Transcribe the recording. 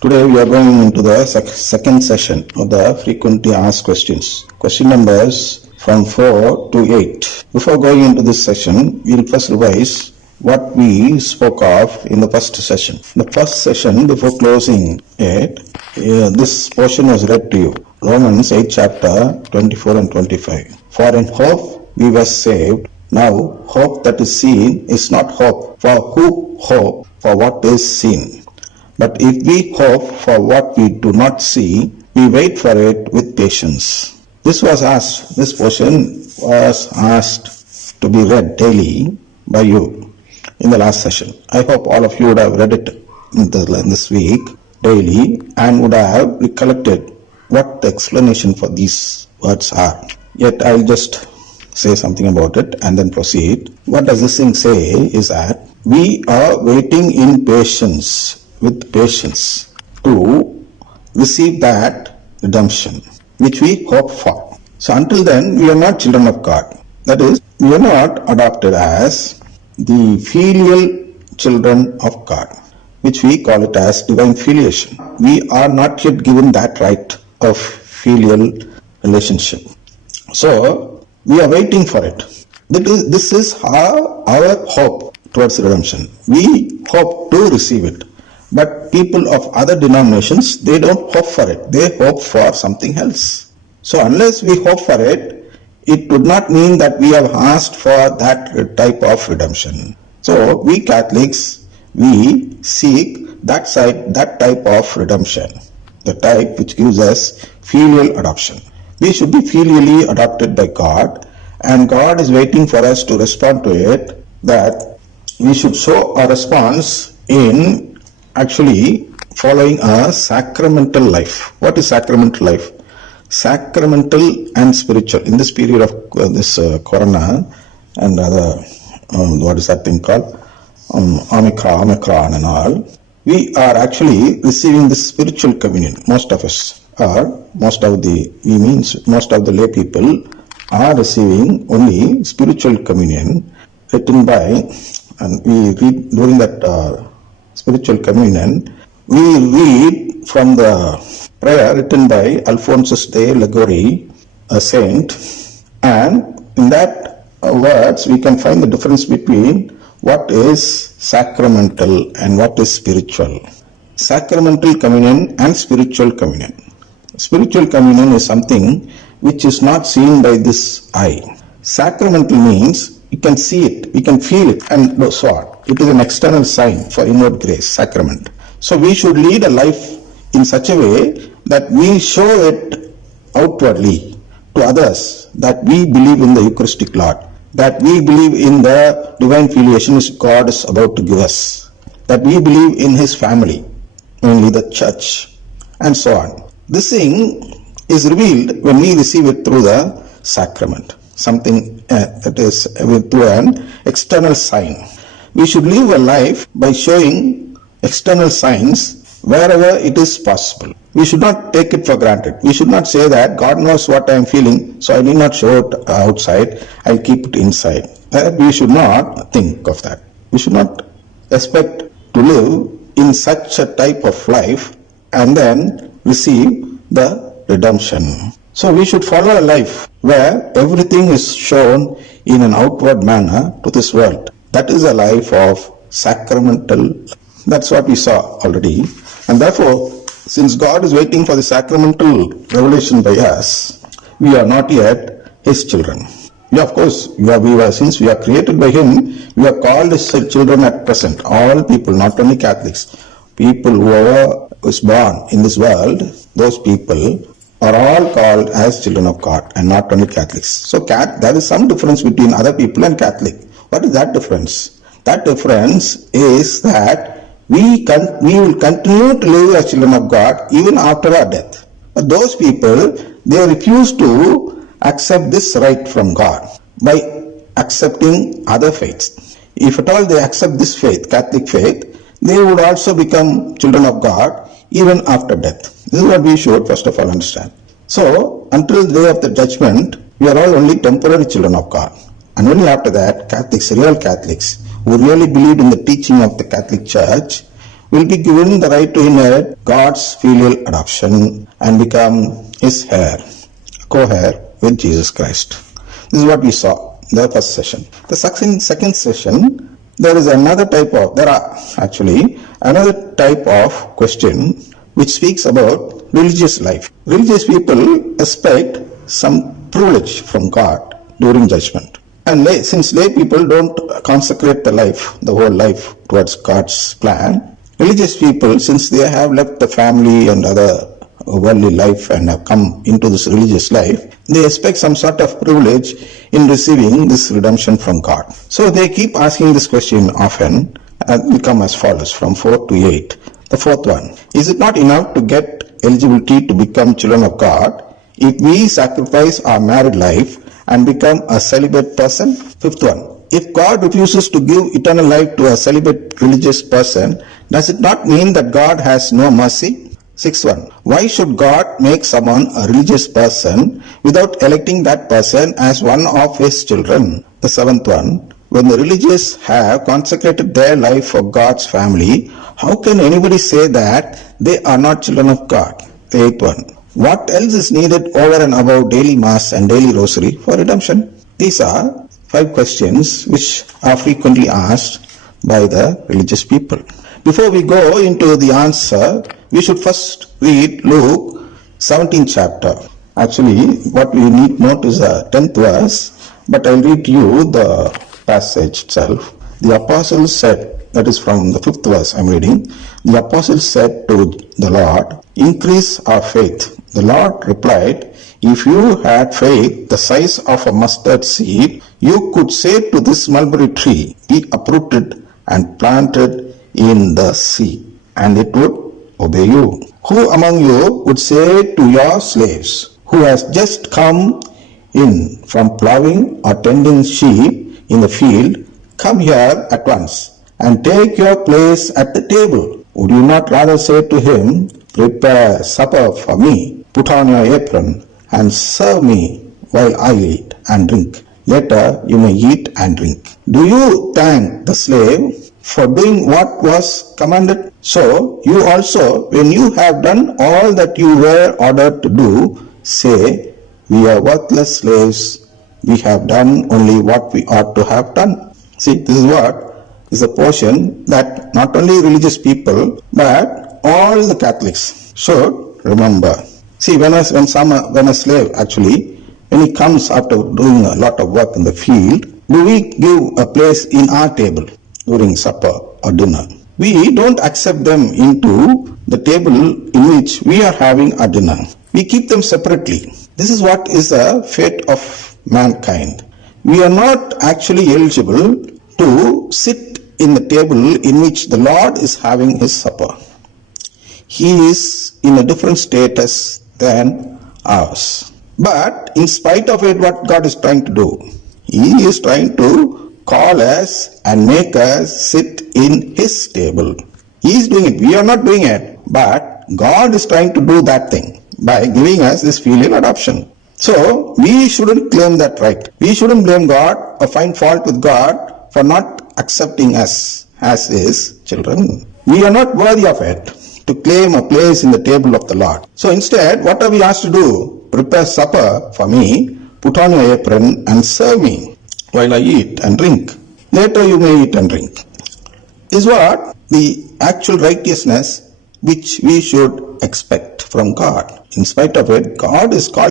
Today we are going into the second session of the frequently asked questions. Question numbers from 4 to 8. Before going into this session, we will first revise what we spoke of in the first session. In the first session, before closing it, this portion was read to you. Romans 8 chapter 24 and 25. For in hope we were saved. Now hope that is seen is not hope. For who hope for what is seen? But if we hope for what we do not see, we wait for it with patience. This portion was asked to be read daily by you in the last session. I hope all of you would have read it in this week daily and would have recollected what the explanation for these words are. Yet I'll just say something about it and then proceed. What does this thing say is that we are waiting in patience, with patience, to receive that redemption which we hope for. So until then, we are not children of God. That is, we are not adopted as the filial children of God, which we call it as divine filiation. We are not yet given that right of filial relationship. So we are waiting for it. This is our hope towards redemption. We hope to receive it. But people of other denominations, they don't hope for it. They hope for something else. So unless we hope for it, it would not mean that we have asked for that type of redemption. So we Catholics, we seek that type of redemption, the type which gives us filial adoption. We should be filially adopted by God, and God is waiting for us to respond to it, that we should show our response in actually following a sacramental life. What is sacramental life? Sacramental and spiritual. In this period of this corona and other, what is that thing called? Omicron and all, we are actually receiving this spiritual communion. Most of us are, most of the lay people are receiving only spiritual communion written by, and we read during that spiritual communion, we read from the prayer written by Alphonsus de Liguori, a saint, and in that words we can find the difference between what is sacramental and what is spiritual. Sacramental communion and spiritual communion. Spiritual communion is something which is not seen by this eye. Sacramental means you can see it, you can feel it, and so on. It is an external sign for inward grace, sacrament. So we should lead a life in such a way that we show it outwardly to others that we believe in the Eucharistic Lord, that we believe in the divine filiation which God is about to give us, that we believe in His family, mainly the church, and so on. This thing is revealed when we receive it through the sacrament, something that is through an external sign. We should live a life by showing external signs wherever it is possible. We should not take it for granted. We should not say that God knows what I am feeling, so I need not show it outside, I'll keep it inside. We should not think of that. We should not expect to live in such a type of life and then receive the redemption. So we should follow a life where everything is shown in an outward manner to this world. That is a life of sacramental. That's what we saw already. And therefore, since God is waiting for the sacramental revelation by us, we are not yet His children. Of course, since we are created by Him, we are called His children at present. All people, not only Catholics, people whoever is born in this world, those people are all called as children of God and not only Catholics. So there is some difference between other people and Catholic. What is that difference? That difference is that we will continue to live as children of God even after our death. But those people, they refuse to accept this right from God by accepting other faiths. If at all they accept this faith, Catholic faith, they would also become children of God even after death. This is what we should first of all understand. So, until the day of the judgment, we are all only temporary children of God. And only after that, Catholics, real Catholics, who really believed in the teaching of the Catholic Church, will be given the right to inherit God's filial adoption and become his heir, co-heir with Jesus Christ. This is what we saw in the first session. The second session, there are another type of question which speaks about religious life. Religious people expect some privilege from God during judgment. And since lay people don't consecrate the whole life towards God's plan, religious people, since they have left the family and other worldly life and have come into this religious life, they expect some sort of privilege in receiving this redemption from God. So they keep asking this question often, and will come as follows from 4 to 8. The fourth one, is it not enough to get eligibility to become children of God if we sacrifice our married life and become a celibate person? Fifth one, if God refuses to give eternal life to a celibate religious person, does it not mean that God has no mercy? Sixth one, why should God make someone a religious person without electing that person as one of his children? The seventh one, when the religious have consecrated their life for God's family, how can anybody say that they are not children of God? The eighth one, what else is needed over and above daily mass and daily rosary for redemption? These are 5 questions which are frequently asked by the religious people. Before we go into the answer, we should first read Luke 17th chapter. Actually, what we need to note is the 10th verse, but I'll read you the passage itself. The apostles said, that is from the 5th verse I'm reading, the apostles said to the Lord, increase our faith. The Lord replied, if you had faith the size of a mustard seed, you could say to this mulberry tree, be uprooted and planted in the sea, and it would obey you. Who among you would say to your slaves, who has just come in from plowing or tending sheep in the field, come here at once and take your place at the table? Would you not rather say to him, prepare supper for me, put on your apron, and serve me while I eat and drink? Later you may eat and drink. Do you thank the slave for doing what was commanded? So you also, when you have done all that you were ordered to do, say, we are worthless slaves, we have done only what we ought to have done. See, this is what is a portion that not only religious people, but all the Catholics should remember. See, when a slave actually, when he comes after doing a lot of work in the field, do we give a place in our table during supper or dinner? We don't accept them into the table in which we are having our dinner. We keep them separately. This is what is the fate of mankind. We are not actually eligible to sit in the table in which the Lord is having his supper. He is in a different status than ours. But in spite of it, what God is trying to do? He is trying to call us and make us sit in his table. He is doing it. We are not doing it. But God is trying to do that thing by giving us this filial adoption. So we shouldn't claim that right. We shouldn't blame God or find fault with God for not accepting us as his children. We are not worthy of it to claim a place in the table of the Lord. So instead, what are we asked to do? Prepare supper for me, put on your apron and serve me while I eat and drink. Later you may eat and drink. Is what the actual righteousness which we should expect from God. In spite of it, God is calling